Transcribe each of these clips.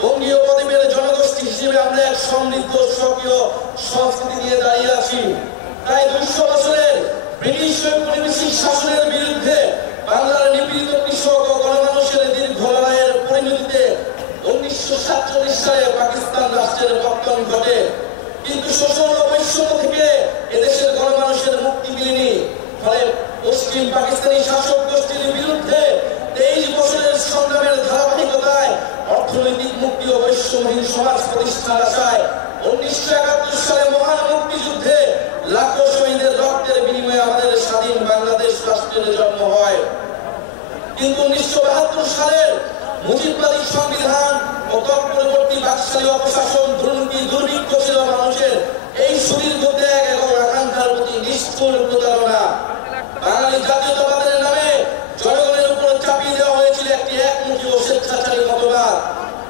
বঙ্গীয় প্রদীপের জনগোষ্ঠী হিসেবে আমরা এক সমৃদ্ধ স্বকীয় সংস্কৃতি নিয়ে দাঁড়িয়ে আছি। প্রায় 200 বছরের ব্রিটিশ ঔপনিবেশিক শাসনের বিরুদ্ধে বাংলার নিপীড়িত কৃষক ও গণমানুষের দীর্ঘ লড়াইয়ের পরিণতিতে 1947 সালে পাকিস্তান রাষ্ট্রের পতন ঘটে। কিন্তু শোষণ ও বৈষম্য থেকে এদেশের গণমানুষের মুক্তি মিলেনি। ফলে পশ্চিম পাকিস্তানি শাসক গোষ্ঠীর বিরুদ্ধে 23 বছরের সংগ্রামের ধারাবাহিকতায় অর্থনৈতিক মুক্তি ও বৈষম্যহীন সমাজ প্রতিষ্ঠার আশায় 1971 সালে মহান মুক্তিযুদ্ধে লাখো শহীদের রক্তের বিনিময়ে আমাদের স্বাধীন বাংলাদেশ রাষ্ট্রের জন্ম হয়। কিন্তু 1972 সালের মুজিববাদী সংবিধান ও তৎপরবর্তী বাকশালী অপশাসন, দুর্নীতি, দুর্ভিক্ষ ছিল মানুষের এই সুদীর্ঘ ত্যাগ এবং আকাঙ্ক্ষার প্রতি নিষ্ঠুর প্রতারণা। বাঙালি জাতীয়তাবাদের নামে জনগণের উপর চাপিয়ে দেওয়া হয়েছিল একটি একমুখী ও স্বেচ্ছাচারী মতবাদ।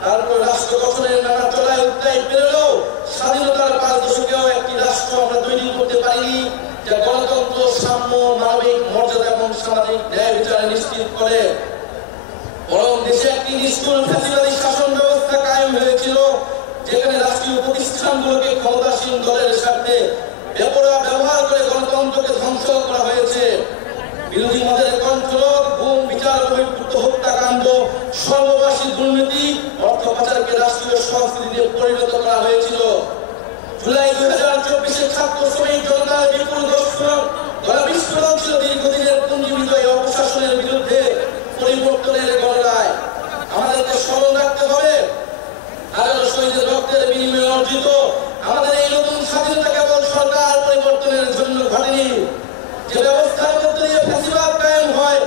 তারপর রাষ্ট্র গঠনের নানা চলায় উত্তায় পেরোলেও স্বাধীনতার 5 দশকেও একটি রাষ্ট্র আমরা তৈরি করতে পারিনি যা গণতন্ত্র, সাম্য, মানবিক মর্যাদা এবং সামাজিক ন্যায় বিচার নিশ্চিত করে। বরং দেশে একটি নিষ্ঠুর ফ্যাসিবাদী শাসন ব্যবস্থা কায়েম হয়েছিল, যেখানে রাষ্ট্রীয় প্রতিষ্ঠানগুলোকে ক্ষমতাসীন দলের স্বার্থে বেপরোয়া ব্যবহার করে গণতন্ত্রকে ধ্বংস করা হয়েছে। বিরোধী মতের কণ্ঠরোধ, গুম, বিচার বহির্ভূত হত্যাকাণ্ড, সর্ববাসী দুর্নীতি, অর্থ পাচারকে রাষ্ট্রীয় সংস্কৃতিতে পরিণত করা হয়েছিল। জুলাই 2024 ছাত্র শ্রমিক জনতার বিপুল গণবিস্ফোরণ ছিল দীর্ঘদিনের পুঞ্জীবিত এই অপশাসনের বিরুদ্ধে পরিবর্তনের গণরায়। আমাদেরকে স্মরণ রাখতে হবে, হাজারো শহীদের রক্তের বিনিময়ে অর্জিত আমাদের এই নতুন স্বাধীনতা কেবল সরকার পরিবর্তনের জন্য ঘটেনি। যে ব্যবস্থার মধ্যে দিয়ে ফ্যাসিবাদ কায়েম হয়,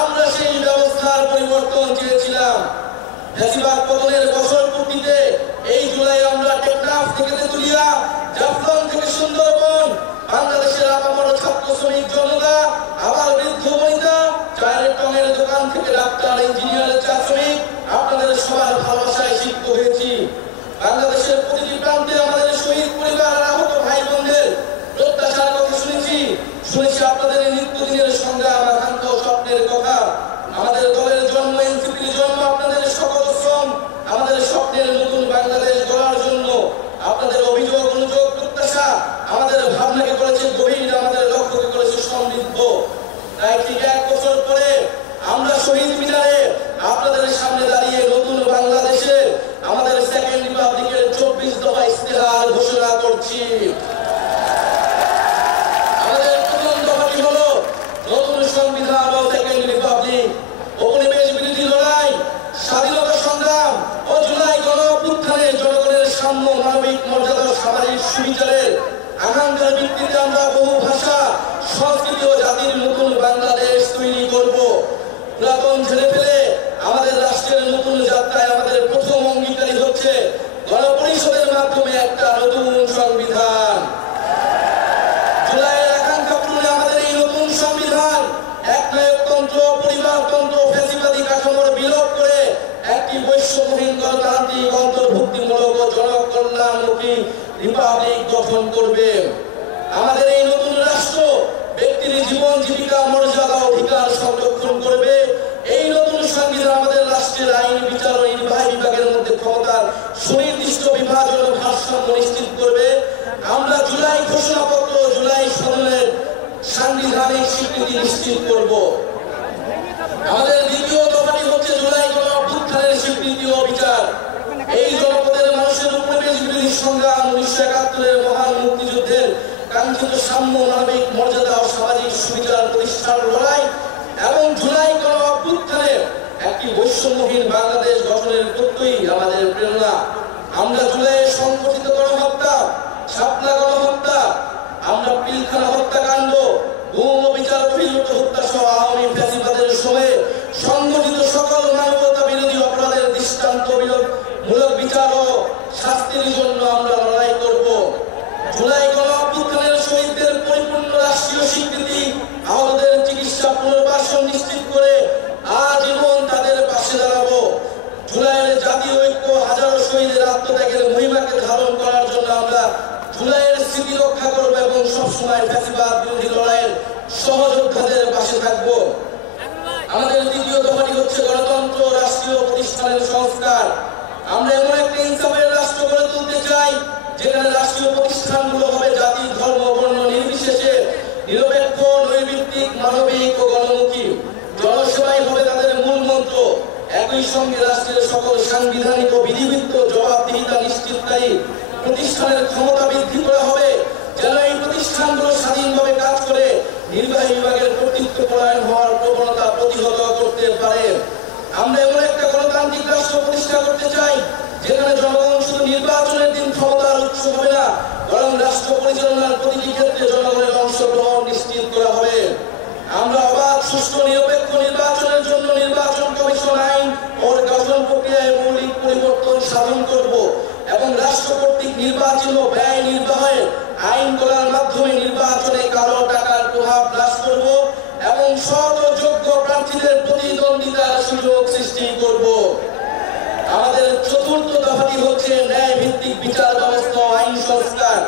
আমরা সেই ব্যবস্থার পরিবর্তন চেয়েছিলাম। ফ্যাসিবাদ পতনের বছর পূর্তিতে এই জুলাই আমরা টেকনাফ থেকে তেতুলিয়া, জাফলং থেকে সুন্দরবন, বাংলাদেশের আপামর ছাত্র শ্রমিক জনতা, আবার বৃদ্ধ বনিতা, চায়ের টঙের দোকান থেকে ডাক্তার, ইঞ্জিনিয়ার, চা শ্রমিক, আপনাদের সবার ভালোবাসায় সিক্ত হয়েছি। বাংলাদেশের প্রতিটি প্রান্তে আমাদের শহীদ পরিবার, আহত ভাই বোনদের প্রত্যাশার কথা শুনেছি আপনাদের নিত্যদিনের সংগ্রাম, আকাঙ্ক্ষা ও স্বপ্নের কথা। আমাদের দলের জন্ম, এনসিপির জন্ম আপনাদের সকল শ্রম, আমাদের স্বপ্নের নতুন বাংলাদেশ গড়ার জন্য। আপনাদের অভিযোগ, অনুযোগ, প্রত্যাশা আমাদের ভাবনাকে করেছে গভীর, আমাদের লক্ষ্যকে করেছে সমৃদ্ধ। তাই ঠিক 1 বছর পরে আমরা শহীদ মিনারে আপনাদের সামনে দাঁড়িয়ে নতুন বাংলাদেশে আমাদের সেকেন্ড রিপাবলিকের 24 দফা ইশতেহার ঘোষণা করছি। আমাদের প্রথম দফাটি হলো নতুন সংবিধান ও সেকেন্ড রিপাবলিক। উপনিবেশ বিরোধী লড়াই, স্বাধীনতা সংগ্রাম ও জুলাই গণ অভ্যুত্থানে জনগণের সাম্য, মানবিক মর্যাদা ও সামাজিক সুবিচারের আকাঙ্ক্ষার ভিত্তিতে আমরা বহু ভাষা, সংস্কৃতি ও জাতির নতুন বাংলাদেশ তৈরি করব। পুরাতন ছেড়ে ফেলে আমাদের রাষ্ট্রের নতুন যাত্রায় আমাদের প্রথম অঙ্গীকারী হচ্ছে গণপরিষদের মাধ্যমে একটা নতুন সংবিধান। জুলাইয়ের আকাঙ্ক্ষা পূরণে আমাদের এই নতুন সংবিধান একনায়কতন্ত্র, পরিবারতন্ত্র, ফ্যাসিবাদী কাঠামোর বিলোপ করে একটি বৈষম্যহীন গণতান্ত্রিক, অন্তর্ভুক্তিমূলক ও জনকল্যাণমুখী রিপাবলিক গঠন করবে। আমাদের এই নতুন রাষ্ট্র ব্যক্তির জীবন, জীবিকা, মর্যাদা, অধিকার সংরক্ষণ করবে। এই নতুন সংবিধান আমাদের রাষ্ট্রের আইন, বিচার ও নির্বাহী বিভাগের মধ্যে ক্ষমতার সুনির্দিষ্ট বিভাজন ও ভারসাম্য নিশ্চিত করবে। আমরা জুলাই ঘোষণাপত্র, জুলাই সনদের সাংবিধানিক স্বীকৃতি নিশ্চিত করব। আমাদের দ্বিতীয় দফাটি হচ্ছে জুলাই গণ অভ্যুত্থানের স্বীকৃতি ও বিচার। এই জনপদের মানুষের উপনিবেশ বিরোধী সংগ্রাম, 1971 মহান মুক্তিযুদ্ধের কাঙ্ক্ষিত সাম্য, মানবিক মর্যাদা ও সামাজিক সুবিচার প্রতিষ্ঠার লড়াই এবং জুলাই গণ অভ্যুত্থানের একটি বৈষম্যহীন বাংলাদেশ গঠনের তত্ত্বই আমাদের প্রেরণা। আমরা জুলাইয়ের সংঘটিত গণহত্যা, শাপলা গণহত্যা, আমরা পিলখানা হত্যাকাণ্ড, গুম ও বিচার বহির্ভূত হত্যা সহ আওয়ামী ফ্যাসিবাদের সময়ে সংঘটিত সকল মানবতা বিরোধী অপরাধের দৃষ্টান্তমূলক বিচার ও শাস্তির জন্য আমরা লড়াই করব। জুলাই গণ অভ্যুত্থানের শহীদদের পরিপূর্ণ রাষ্ট্রীয় স্বীকৃতি, আহতদের চিকিৎসা, পুনর্বাসন নিশ্চিত করে আজীবন তাদের পাশে দাঁড়াবো। জুলাইয়ের জাতীয় ঐক্য, হাজারো শহীদের আত্মত্যাগের মহিমাকে ধারণ করার জন্য আমরা জুলাইয়ের স্মৃতি রক্ষা করব এবং সবসময় ফ্যাসিবাদ বিরোধী লড়াইয়ের সহযোদ্ধাদের পাশে থাকব। আমাদের দ্বিতীয় দফাটি হচ্ছে গণতন্ত্র, রাষ্ট্রীয় প্রতিষ্ঠানের সংস্কার। আমরা এমন একটা ইনসাফের রাষ্ট্র গড়ে তুলতে চাই যেখানে রাষ্ট্রীয় প্রতিষ্ঠানগুলো হবে জাতি ধর্ম বর্ণ নির্বিশেষে নিরপেক্ষ নৈর্ভিত্তিক মানবিক ও গণমুখী। জনসেবাই হবে তাদের মূল মন্ত্র। একই সঙ্গে রাষ্ট্রের সকল সাংবিধানিক ও বিধিবিধ জবাবদিহিতা নিশ্চিতকারী প্রতিষ্ঠানের ক্ষমতা বৃদ্ধি করা হবে যেন এই প্রতিষ্ঠানগুলো স্বাধীনভাবে কাজ করে নির্বাহী বিভাগের কর্তৃত্ব পরায়ণ হওয়ার প্রবণতা প্রতিহত করতে পারে। আমরা এমন একটা গণতান্ত্রিক রাষ্ট্র প্রতিষ্ঠা করতে চাই যেখানে জনগণ শুধু নির্বাচনের দিন ক্ষমতার উৎস হবে না, বরং রাষ্ট্র পরিচালনার প্রতিটি ক্ষেত্রে জনগণের অংশগ্রহণ নিশ্চিত করা হবে। আমরা অবাধ সুষ্ঠু নিরপেক্ষ নির্বাচনের জন্য নির্বাচন কমিশন আইন ও গঠন প্রক্রিয়ায় মৌলিক পরিবর্তন সাধন করব এবং রাষ্ট্র কর্তৃক নির্বাচিত ব্যয় নির্বাহের আইন করার মাধ্যমে নির্বাচনে কালো টাকার প্রভাব হ্রাস করব এবং সৎ ও যোগ্য প্রার্থীদের প্রতিদ্বন্দ্বিতার সুযোগ সৃষ্টি করব। আমাদের চতুর্থ দফাটি হচ্ছে ন্যায় ভিত্তিক বিচার ব্যবস্থা ও আইন সংস্কার।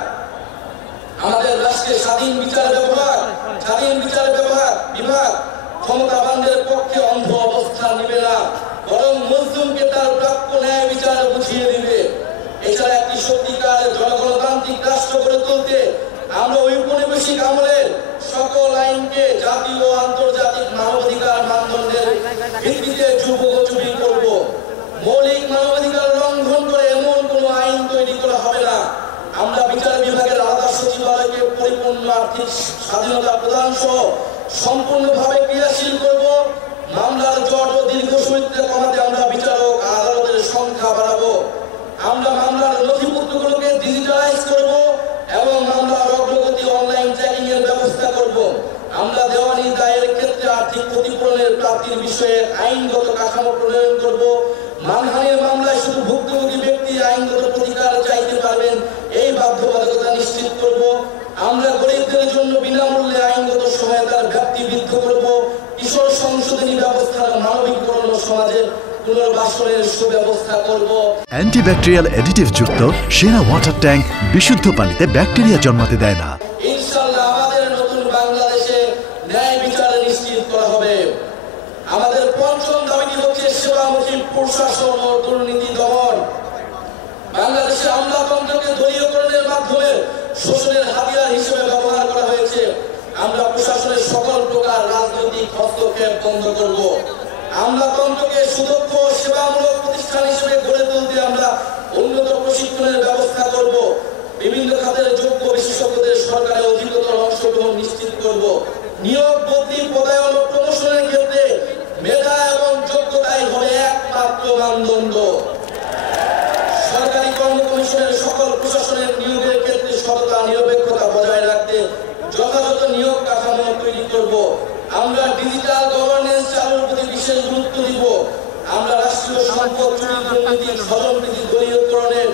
আমাদের রাষ্ট্রে স্বাধীন বিচার বিভাগ ক্ষমতাবানদের পক্ষে অন্ধ অবস্থান নেবে না, বরং মজলুমকে তার প্রাপ্য ন্যায় বিচার বুঝিয়ে দিবে। এছাড়া একটি সত্যিকার জনগণতান্ত্রিক রাষ্ট্র গড়ে তুলতে আমরা ঔপনিবেশিক আমলের সকল আইনকে জাতীয় ও আন্তর্জাতিক মানবাধিকার মানদণ্ডের ভিত্তিতে যুগোপযোগী করব। মৌলিক মানবাধিকার লঙ্ঘন করে এমন কোন আইন তৈরি করা হবে না। আমরা বিচার বিভাগের আলাদা সচিবালয়কে পরিপূর্ণ আর্থিক স্বাধীনতা প্রদান সহ সম্পূর্ণভাবে ক্রিয়াশীল করব। মামলার জট ও দীর্ঘসূত্রে কমাতে আমরা বিচারক আদালতের সংখ্যা বাড়াবো। আমরা মামলার নথিপত্রগুলোকে ডিজিটালাইজ করব এবং মামলার অগ্রগতি অনলাইন ট্র্যাকিং এর ব্যবস্থা করব। আমরা দেওয়ানি দায়ের ক্ষেত্রে আর্থিক ক্ষতিপূরণের প্রাপ্তির বিষয়ে আইনগত কাঠামো প্রণয়ন করব। মানহানির মামলায় শুধু ভুক্তভোগী ব্যক্তি আইনগত প্রতিকার চাইতে পারবেন এই বাধ্যবাধকতা নিশ্চিত করব। আমরা গরিবদের জন্য বিনামূল্যে আইনগত সহায়তার ব্যাপ্তি বৃদ্ধি করব। কিশোর সংশোধনী ব্যবস্থার মানবিকরণ ও সমাজের পুনর্বাসনের সুব্যবস্থা করব। অ্যান্টিব্যাকটেরিয়াল অ্যাডিটিভ যুক্ত সেরা ওয়াটার ট্যাঙ্ক বিশুদ্ধ পানিতে ব্যাকটেরিয়া জন্মাতে দেয় না। ইনশাআল্লাহ আমাদের নতুন বাংলাদেশে ন্যায় বিচার নিশ্চিত করা হবে। আমাদের পঞ্চম দাবিটি হচ্ছে সেবামুখী প্রশাসন ও দুর্নীতি দমন। বাংলাদেশে আমলাতন্ত্রকে দলীয়করণের মাধ্যমে শোষণের হাতিয়ার হিসেবে ব্যবহার করা হয়েছে। আমরা প্রশাসনের সকল প্রকার রাজনৈতিক হস্তক্ষেপ বন্ধ করব। আমলাতন্ত্রকে সুদক্ষ সেবামূলক প্রতিষ্ঠান হিসেবে গড়ে তুলতে আমরা উন্নত প্রশিক্ষণের ব্যবস্থা করব। বিভিন্ন খাতের যোগ্য বিশেষজ্ঞদের সরকারে অধিকতর অংশগ্রহণ নিশ্চিত করব। নিয়োগ বদলি পদায়ন ও প্রমোশনের ক্ষেত্রে মেধা এবং যোগ্যতাই হবে একমাত্র মানদণ্ড। সরকারি কর্ম কমিশনের সকল প্রশাসনের নিয়োগের ক্ষেত্রে সততা নিরপেক্ষতা বজায় রাখতে যথাযথ নিয়োগ কাঠামো তৈরি করব। আমরা ডিজিটাল গভর্নেন্স চালুর প্রতি বিশেষ গুরুত্ব দিব। আমরা রাষ্ট্রীয় সম্পদ চুরি দুর্নীতি স্বজনপ্রীতি দলীয়করণের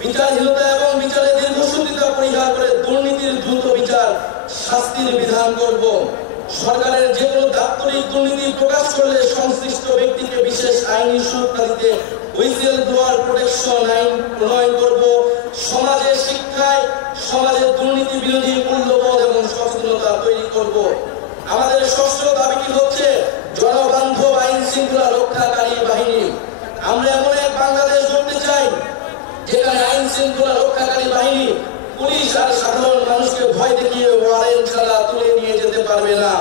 বিচারহীনতা এবং বিচারে দীর্ঘসূত্রিতা পরিহার করে দুর্নীতির দ্রুত বিচার শাস্তির বিধান করব। সরকারের যে কোনো দাপ্তরিক দুর্নীতি প্রকাশ করলে সংশ্লিষ্ট ব্যক্তিকে বিশেষ আইনি সুরক্ষা দিতে হুইসেল ব্লোয়ার প্রোটেকশন আইন প্রণয়ন করব। সমাজের শিক্ষায় সমাজের দুর্নীতি বিরোধী মূল্যবোধ এবং সচেতনতা তৈরি করব। আমাদের ষষ্ঠ দাবিটি হচ্ছে জনবান্ধব আইন শৃঙ্খলা রক্ষাকারী বাহিনী। আমরা এমন এক বাংলাদেশ গড়তে চাই যেখানে আইন শৃঙ্খলা রক্ষাকারী বাহিনী পুলিশ আর সাধারণ মানুষকে ভয় দেখিয়ে ওয়ারেন্ট ছাড়া তুলে নিয়ে যেতে পারবে না।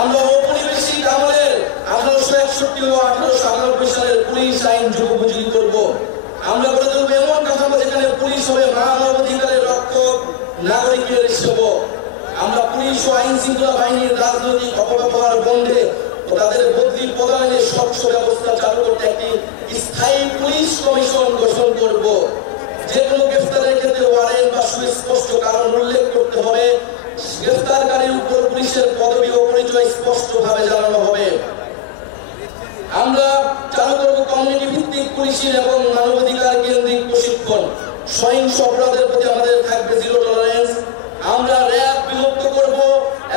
আমরা ঔপনিবেশিক আমলের 1861 ও 1898 সালের পুলিশ আইন যুগোপযোগী করব। আমরা গড়ে তুলব এমন কাঠামো যেখানে পুলিশ হবে মানবাধিকারের রক্ষক, নাগরিকের সেবক। আমরা পুলিশ ও আইন শৃঙ্খলা বাহিনীর রাজনৈতিক অপব্যবহার বন্ধে ও তাদের বদলি পদায়নে স্বচ্ছ ব্যবস্থা চালু করতে একটি স্থায়ী পুলিশ কমিশন গঠন করব। যে কোনো গ্রেফতারের ক্ষেত্রে ওয়ারেন্ট বা সুস্পষ্ট কারণ উল্লেখ করতে হবে। গ্রেফতারকারীর উপর পুলিশের পদবি ও পরিচয় স্পষ্টভাবে জানানো হবে। আমরা চালু করব কমিউনিটি ভিত্তিক পুলিশিং এবং মানবাধিকার কেন্দ্রিক প্রশিক্ষণ। সহিংস অপরাধের প্রতি আমাদের থাকবে জিরো টলারেন্স। আমরা র্যাব বিলুপ্ত করব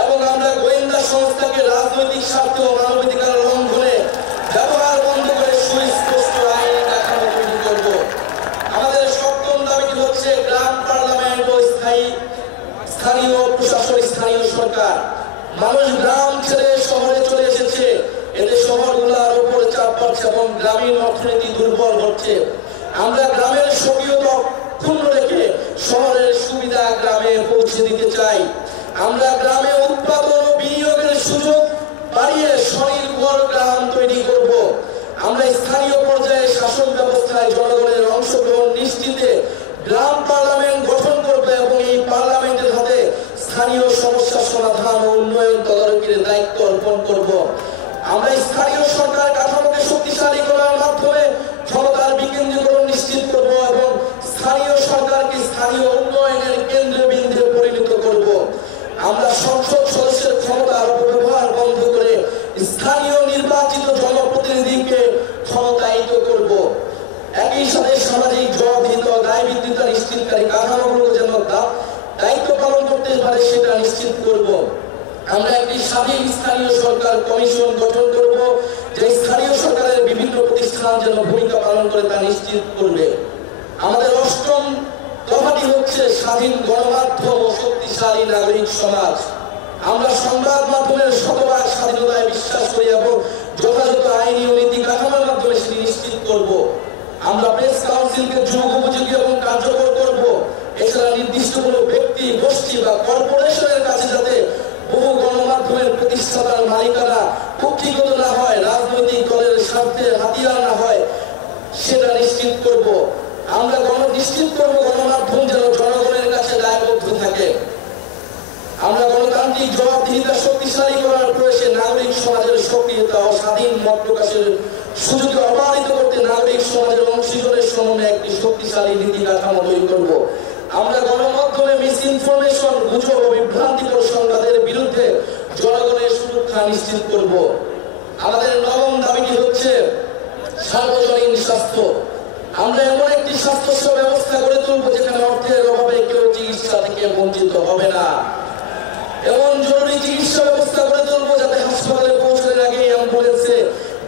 এবং আমরা গোয়েন্দা সংস্থাকে রাজনৈতিক স্বার্থ ও মানবাধিকার লঙ্ঘনে ব্যবহার বন্ধ করে সুস্পষ্ট আইনি কাঠামো তৈরি করব। আমাদের সপ্তম দাবিটি হচ্ছে গ্রাম পার্লামেন্ট ও স্থানীয় প্রশাসন, স্থানীয় সরকার। মানুষ গ্রাম ছেড়ে শহরে চলে এসেছে। এতে শহরগুলোর উপর চাপ পড়ছে এবং গ্রামীণ অর্থনীতি দুর্বল হচ্ছে। আমরা গ্রামের স্বকীয়তা ক্ষুণ্ণ রেখে শহরের সুবিধা গ্রামে পৌঁছে দিতে চাই। আমরা গ্রামে উৎপাদন ও বিনিয়োগের সুযোগ বাড়িয়ে স্বনির্ভর গ্রাম তৈরি করব। আমরা স্থানীয় পর্যায়ে শাসন ব্যবস্থায় জনগণের অংশগ্রহণ নিশ্চিতে গ্রাম পার্লামেন্ট গঠন করব এবং এই পার্লামেন্টের হাতে স্থানীয় সমস্যা সমাধান ও উন্নয়ন তদারকির দায়িত্ব অর্পণ করব। আমরা স্থানীয় সরকার কাঠামোকে শক্তিশালী করার মাধ্যমে ক্ষমতার বিকেন্দ্রীকরণ নিশ্চিত করব এবং স্থানীয় সরকারকে স্থানীয় উন্নয়নের কেন্দ্রবিন্দুতে পরিণত করব। আমরা সংসদ সদস্যের ক্ষমতার অপব্যবহার বন্ধ করে স্থানীয় নির্বাচিত জনপ্রতিনিধিকে ক্ষমতায়িত করব। একই সাথে সামাজিক জবাবদিহিতা ও দায়বদ্ধতা নিশ্চিতকারী কাঠামোগুলো যেন দায়িত্ব পালন করতে পারে সেটা নিশ্চিত করব। আমরা একটি স্বাধীন স্থানীয় সরকার কমিশন গঠন করব, যে স্থানীয় সরকারের বিভিন্ন প্রতিষ্ঠান যেন ভূমিকা পালন করে তা নিশ্চিত করবে। আমাদের অষ্টম দফাটি হচ্ছে স্বাধীন গণমাধ্যম ও শক্তিশালী নাগরিক সমাজ। আমরা সংবাদ মাধ্যমের শতভাগ স্বাধীনতায় বিশ্বাস করি এবং যথাযথ আইনি ও নীতি কাঠামোর মাধ্যমে সেটি নিশ্চিত করব। আমরা প্রেস কাউন্সিলকে যুগ উপযোগী এবং কার্যকর করব। এছাড়া নির্দিষ্ট কোনো ব্যক্তি, গোষ্ঠী বা কর্পোরেশনের কাছে যাতে বহু গণমাধ্যমের প্রতিষ্ঠাতার মালিকানা কুক্ষিগত না হয়, রাজনৈতিক দলের স্বার্থে হাতিয়ার না হয়, সেটা নিশ্চিত করব। আমরা নিশ্চিত করব গণমাধ্যম যেন জনগণের কাছে দায়বদ্ধ থাকে। আমরা গণতান্ত্রিক জবাবদিহিতা শক্তিশালী করার প্রয়াসে নাগরিক সমাজের সক্রিয়তা ও স্বাধীন মত প্রকাশের সুযোগে অবাধিত করতে নাগরিক সমাজের অংশীজনের সমন্বয়ে একটি শক্তিশালী নীতি কাঠামো তৈরি করব। আমরা গণমাধ্যমে মিস ইনফরমেশন, গুজব ও বিভ্রান্তিকর সংবাদের বিরুদ্ধে জনগণের সুরক্ষা নিশ্চিত করব। আমাদের নবম দাবিটি হচ্ছে সার্বজনীন স্বাস্থ্য। আমরা এমন একটি স্বাস্থ্য ব্যবস্থা গড়ে তুলব যেখানে অর্থের অভাবে কেউ চিকিৎসা থেকে বঞ্চিত হবে না। এমন জরুরি চিকিৎসা ব্যবস্থা গড়ে তুলব যাতে হাসপাতালে পৌঁছানোর আগে অ্যাম্বুলেন্সে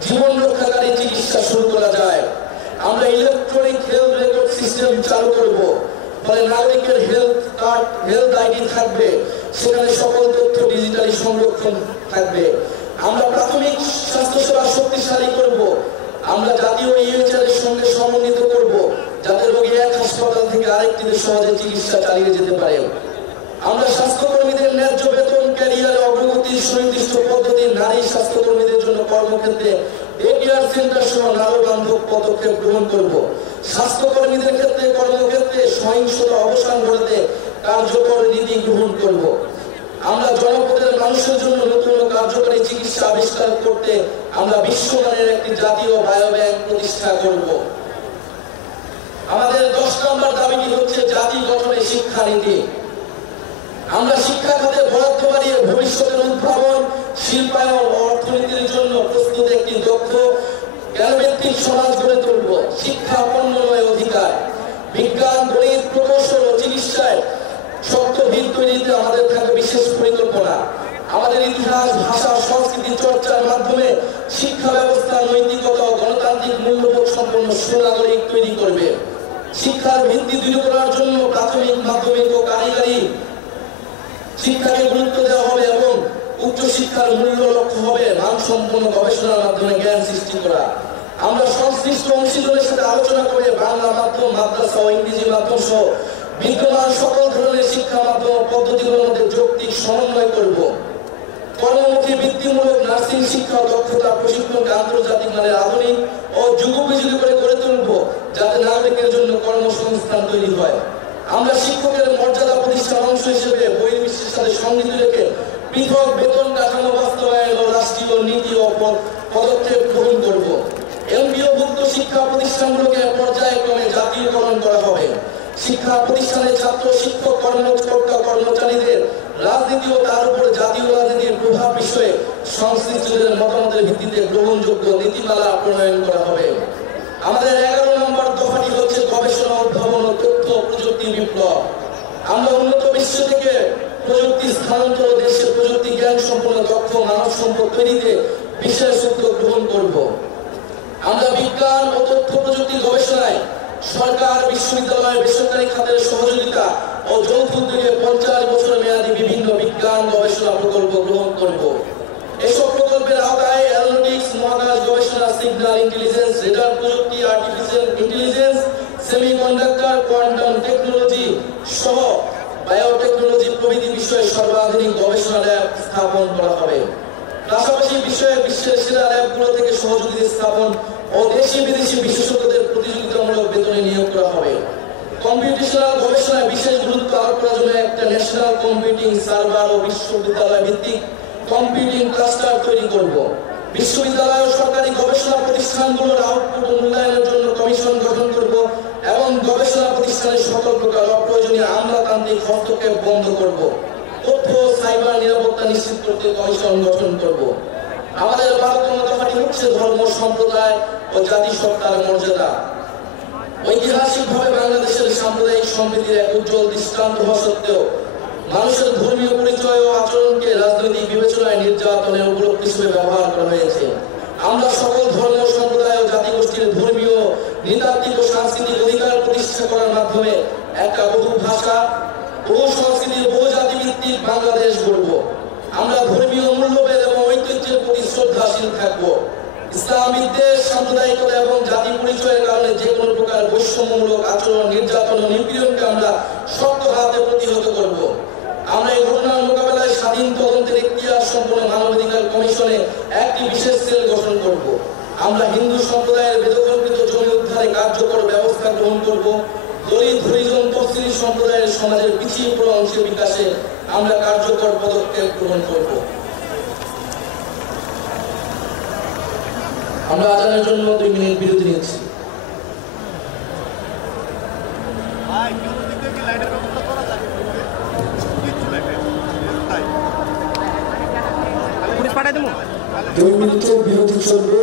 জীবন রক্ষাকারী চিকিৎসা শুরু করা যায়। আমরা ইলেকট্রনিক হেলথ রেকর্ড সিস্টেম চালু করব, ফলে নাগরিকের হেলথ আইডি থাকবে, সেখানে সকল তথ্য ডিজিটালি সংরক্ষণ থাকবে। আমরা প্রাথমিক স্বাস্থ্যসেবা শক্তিশালী করব। আমরা জাতীয় ইউএইচআর এর সঙ্গে সমন্বিত করব যাতে রোগী এক হাসপাতাল থেকে আরেকটিতে সহজে চিকিৎসা চালিয়ে যেতে পারে। আমরা স্বাস্থ্যকর্মীদের ন্যায্য বেতন, ক্যারিয়ার অগ্রগতির সুনির্দিষ্ট পদ্ধতি, নারী স্বাস্থ্যকর্মীদের জন্য কর্মক্ষেত্রে ডে কেয়ার সেন্টার সহ নারী বান্ধব পদক্ষেপ গ্রহণ করব। স্বাস্থ্যকর্মীদের ক্ষেত্রে কর্মক্ষেত্রে সহিংসতা অবসান ঘটাতে কার্যকর নীতি গ্রহণ করব। আমরা জনপদের মানুষের জন্য নতুন কার্যকরী চিকিৎসা আবিষ্কার করতে আমরা বিশ্বমানের একটি জাতীয় বায়োব্যাংক প্রতিষ্ঠা করব। আমাদের 10 নম্বর দাবিটি হচ্ছে জাতি গঠনে শিক্ষানীতি। আমরা শিক্ষা খাতে বরাদ্দ বাড়িয়ে ভবিষ্যতের উদ্ভাবন, শিল্পায়ন ও অর্থনীতির জন্য প্রস্তুত একটি দক্ষ জ্ঞানভিত্তিক সমাজ গড়ে তুলব। শিক্ষা পণ্য নয়, অধিকার। বিজ্ঞান, গণিত, প্রকৌশল ও চিকিৎসায় শক্ত ভিত তৈরিতে আমাদের থাকবে বিশেষ পরিকল্পনা। আমাদের ইতিহাস, ভাষা, সংস্কৃতি চর্চার মাধ্যমে শিক্ষা ব্যবস্থা নৈতিকতা ও গণতান্ত্রিক মূল্যবোধ সম্পন্ন সুনাগরিক তৈরি করবে। শিক্ষার ভিত্তি দৃঢ় করার জন্য প্রাথমিক, মাধ্যমিক ও কারিগরি শিক্ষাকে গুরুত্ব দেওয়া হবে এবং উচ্চশিক্ষার মূল্য লক্ষ্য হবে মানসম্পন্ন গবেষণার মাধ্যমে জ্ঞান সৃষ্টি করা। আমরা সংশ্লিষ্ট অংশীজনের সাথে আলোচনা করে বাংলা মাধ্যম, মাদ্রাসা ও ইংরেজি মাধ্যম সহ বিদ্যমান সকল ধরনের শিক্ষা মাধ্যম পদ্ধতিগুলোর মধ্যে যৌক্তিক সমন্বয় করব। কর্মমুখী বৃত্তিমূলক নার্সিং শিক্ষা দক্ষতা প্রশিক্ষণকে আন্তর্জাতিক মানের আধুনিক ও যুগোপযোগী করে গড়ে তুলব যাতে নাগরিকের জন্য কর্মসংস্থান তৈরি হয়। আমরা শিক্ষকের মর্যাদা প্রতিষ্ঠার অংশ হিসেবে বহির্বিশ্বের সাথে সংগতি রেখে পৃথক বেতন কাঠামো বাস্তবায়ন ও রাষ্ট্রীয় নীতি ও পদক্ষেপ গ্রহণ করব। এমপিওভুক্ত শিক্ষা প্রতিষ্ঠানগুলোকে পর্যায়ক্রমে জাতীয়করণ করা হবে। শিক্ষা প্রতিষ্ঠানের ছাত্র, শিক্ষক, কর্মকর্তা, কর্মচারীদের রাজনীতি ও তার উপরে জাতীয় রাজনীতির প্রভাব বিষয়ে সংশ্লিষ্টদের মতামতের ভিত্তিতে গ্রহণযোগ্য নীতিমালা প্রণয়ন করা হবে। আমাদের 11 নম্বর দফাটি হচ্ছে গবেষণা, উদ্ভাবন ও তথ্য প্রযুক্তি বিপ্লব। আমরা উন্নত বিশ্ব থেকে প্রযুক্তি স্থানান্তর, দেশের প্রযুক্তি জ্ঞান সম্পন্ন দক্ষ মানব সম্পদ তৈরিতে বিশেষ উদ্যোগ গ্রহণ করব। আমরা বিজ্ঞান ও তথ্য প্রযুক্তি গবেষণায় সরকার, বিশ্ববিদ্যালয়, বেসরকারি খাতের সহযোগিতা ও যৌথ উদ্যোগে 50 বছর মেয়াদী বিভিন্ন বিজ্ঞান গবেষণা প্রকল্প গ্রহণ করব। এসব প্রকল্প প্রকল্পের আওতায় অ্যারোনটিক্স, মহাকাশ গবেষণা, সিগন্যাল ইন্টেলিজেন্স, রেডার প্রযুক্তি, artificial intelligence, semiconductor, quantum technology সহ বায়োটেকনোলজি প্রভৃতি বিষয়ে সর্বাধুনিক গবেষণা ল্যাব স্থাপন করা হবে। পাশাপাশি বিশ্বের সেরা ল্যাবগুলো থেকে সহযোগী স্থাপন ও দেশি বিদেশি বিশেষজ্ঞদের প্রতিযোগিতামূলক বেতনে নিয়োগ করা হবে। কম্পিউটেশনাল গবেষণায় বিশেষ গুরুত্ব আরোপ করার জন্য একটা ন্যাশনাল কম্পিউটিং সার্ভার ও বিশ্ববিদ্যালয় ভিত্তিক কম্পিউটিং ক্লাস্টার তৈরি করব। বিশ্ববিদ্যালয় ও সরকারি গবেষণা প্রতিষ্ঠানগুলোর আউটপুট ও মূল্যায়নের জন্য কমিশন গঠন করব এবং গবেষণা প্রতিষ্ঠানের সকল প্রকার অপ্রয়োজনীয় আমলাতান্ত্রিক হস্তক্ষেপ বন্ধ করব। তথ্য ও সাইবার নিরাপত্তা নিশ্চিত করতে কমিশন গঠন করব। আমাদের ভারতীয় দফাটি হচ্ছে ধর্ম, সম্প্রদায় ও জাতিসত্তার মর্যাদা। ঐতিহাসিকভাবে বাংলাদেশের সাম্প্রদায়িক সম্প্রীতির এক উজ্জ্বল দৃষ্টান্ত হওয়া সত্ত্বেও মানুষের ধর্মীয় পরিচয় ও আচরণকে রাজনৈতিক বিবেচনায় নির্যাতনের উপলক্ষ হিসেবে ব্যবহার করা হয়েছে। আমরা সকল ধর্ম, সম্প্রদায় ও জাতিগোষ্ঠীর ধর্মীয়, নৃতাত্ত্বিক ও সাংস্কৃতিক অধিকার প্রতিষ্ঠা করার মাধ্যমে একটা বহু ভাষা, বহু সংস্কৃতির, বহু জাতিভিত্তিক বাংলাদেশ গড়ব। আমরা ধর্মীয় মূল্যবোধ এবং ঐতিহ্যের প্রতি শ্রদ্ধাশীল থাকব। ইসলাম বিদ্বেষ, সাম্প্রদায়িকতা এবং জাতি পরিচয়ের কারণে যে কোনো প্রকার বৈষম্যমূলক আচরণ, নির্যাতন ও নিপীড়নকে আমরা শক্ত হাতে প্রতিহত করব। আমরা এই ঘটনার মোকাবেলায় স্বাধীন তদন্তের এখতিয়ার সম্পন্ন মানবাধিকার কমিশনে একটি বিশেষ সেল গঠন করব। আমরা হিন্দু সম্প্রদায়ের বেদখলকৃত জমি উদ্ধারে কার্যকর ব্যবস্থা গ্রহণ করব। দলিত, হরিজন, তফসিলি সম্প্রদায়ের সমাজের পিছিয়ে পড়া অংশের বিকাশে আমরা কার্যকর পদক্ষেপ গ্রহণ করব। আমরা আজানের জন্য 2 মিনিট বিরতি নিচ্ছি। দুই মিনিটের বিরতি চলবে,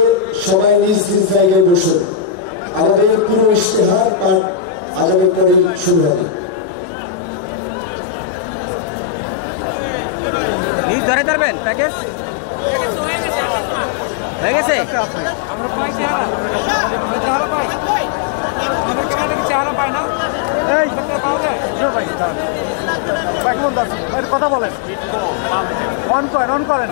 সবাই নিজ নিজ জায়গায় বসুন। আমাদের পুরো ইশতেহার পাঠ আজানের পরেই শুরু হবে। নিজ ধরে ধরবেন প্যাকেজ হয়ে গেছে। আমরা পাই চেহারা পাই না, এই পাওয়া যায় কথা বলেন, অন করেন।